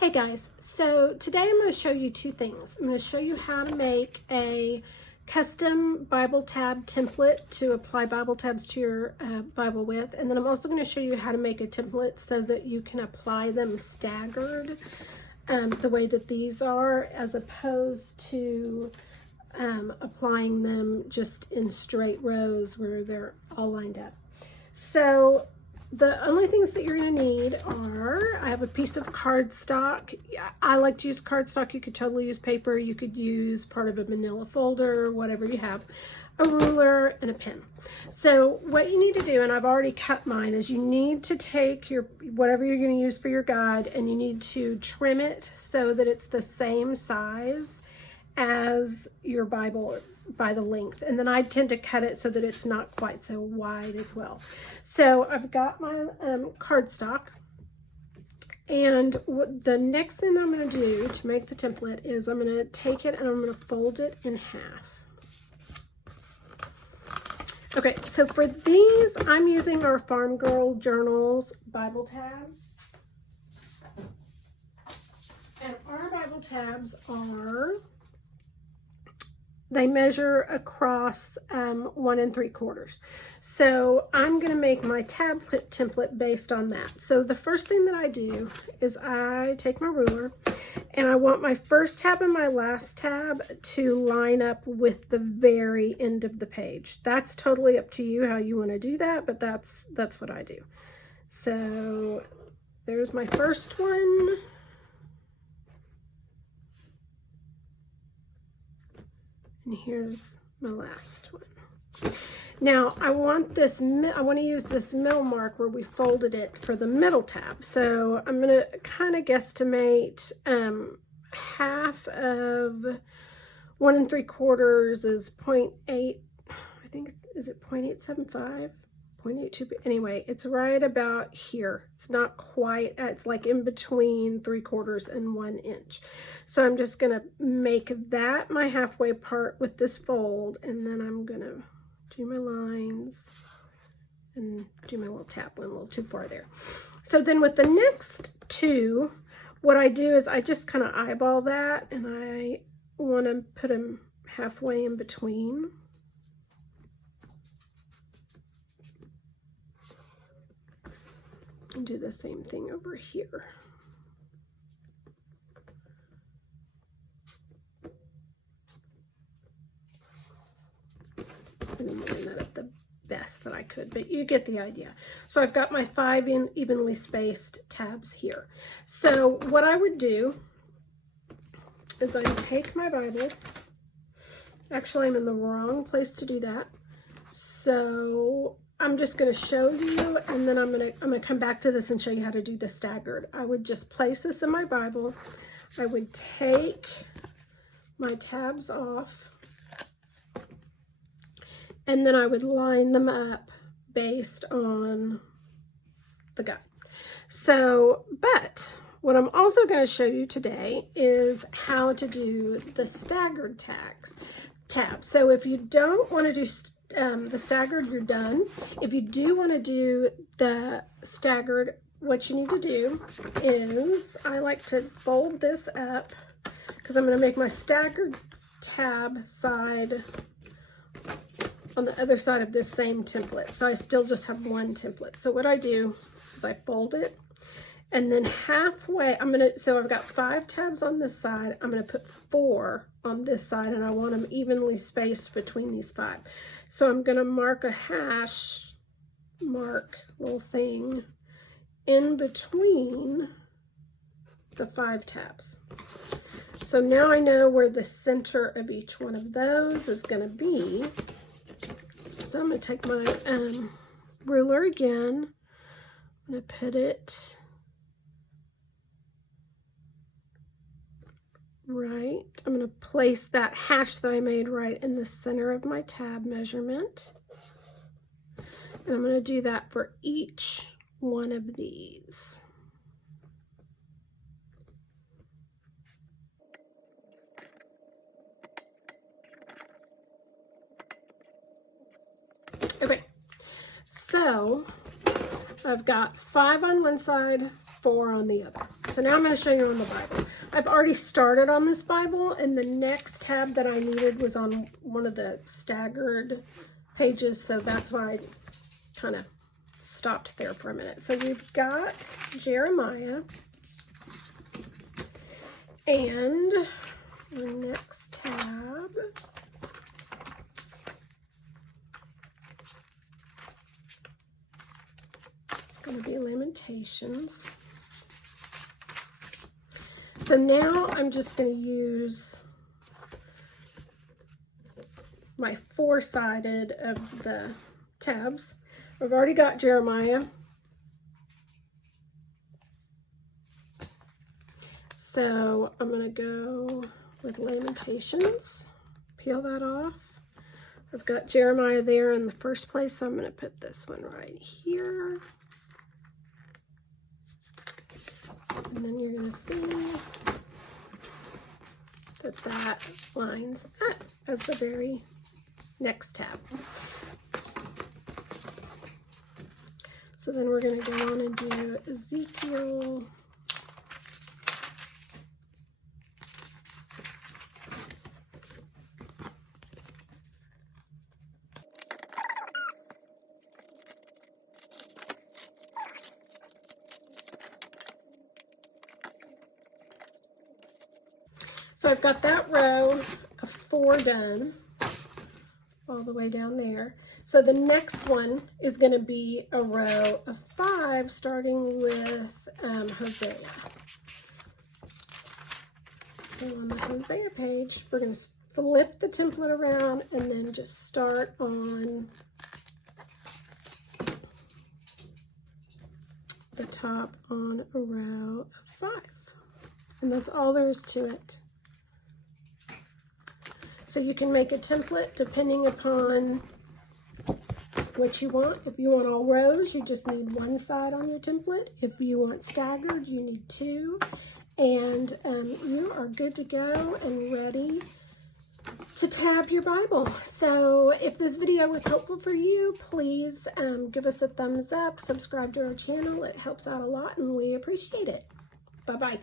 Hey guys, so today I'm going to show you two things. I'm going to show you how to make a custom Bible tab template to apply Bible tabs to your Bible with, and then I'm also going to show you how to make a template so that you can apply them staggered the way that these are, as opposed to applying them just in straight rows where they're all lined up. So the only things that you're going to need are, I have a piece of cardstock. I like to use cardstock. You could totally use paper. You could use part of a manila folder, whatever you have, a ruler, and a pen. So what you need to do, and I've already cut mine, is you need to take your whatever you're going to use for your guide, and you need to trim it so that it's the same size as your Bible by the length, and then I tend to cut it so that it's not quite so wide as well. So I've got my cardstock, and the next thing I'm going to do to make the template is I'm going to take it and I'm going to fold it in half. Okay, so for these I'm using our Farm Girl Journals Bible tabs, and our Bible tabs they measure across 1 3/4. So I'm going to make my tablet template based on that. So the first thing that I do is I take my ruler, and I want my first tab and my last tab to line up with the very end of the page. That's totally up to you how you want to do that, but that's what I do. So there's my first one. And here's my last one. Now I want to use this middle mark where we folded it for the middle tab. So I'm going to kind of guesstimate half of 1 3/4 is 0.8. I think is it 0.875? 0.82. Anyway, it's right about here. It's not quite, it's like in between 3/4 and 1 inch. So I'm just going to make that my halfway part with this fold, and then I'm going to do my lines and do my little tap one a little too far there. So then with the next two, what I do is I just kind of eyeball that, and I want to put them halfway in between. And do the same thing over here. I didn't line that up the best that I could, but you get the idea. So I've got my 5 evenly spaced tabs here. So what I would do is I take my Bible. Actually, I'm in the wrong place to do that. So I'm just going to show you, and then I'm going to come back to this and show you how to do the staggered. I would just place this in my Bible. I would take my tabs off, and then I would line them up based on the guide. So, but what I'm also going to show you today is how to do the staggered tabs. So if you don't want to do the staggered, you're done. If you do want to do the staggered, what you need to do is, I like to fold this up because I'm going to make my staggered tab side on the other side of this same template. So I still just have one template. So what I do is I fold it, and then halfway, so I've got 5 tabs on this side. I'm going to put 4 on this side, and I want them evenly spaced between these 5. So I'm going to mark a hash mark little thing in between the 5 tabs. So now I know where the center of each one of those is going to be. So I'm going to take my ruler again. I'm going to put it right. I'm going to place that hash that I made right in the center of my tab measurement. And I'm going to do that for each one of these. Okay, so I've got 5 on one side, 4 on the other. So now I'm going to show you on the Bible. I've already started on this Bible, and the next tab that I needed was on one of the staggered pages, so that's why I kind of stopped there for a minute. So we've got Jeremiah, and our next tab is going to be Lamentations. So now I'm just going to use my 4-sided of the tabs. I've already got Jeremiah. So I'm going to go with Lamentations. Peel that off. I've got Jeremiah there in the first place, so I'm going to put this one right here. And then you're going to see that that lines up as the very next tab. So then we're going to go on and do Ezekiel. So I've got that row of 4 done, all the way down there. So the next one is going to be a row of 5, starting with Hosea. So on the Hosea page, we're going to flip the template around and then just start on the top on a row of 5. And that's all there is to it. So you can make a template depending upon what you want. If you want all rows, you just need 1 side on your template. If you want staggered, you need 2. And you are good to go and ready to tab your Bible. So if this video was helpful for you, please give us a thumbs up, subscribe to our channel. It helps out a lot and we appreciate it. Bye-bye.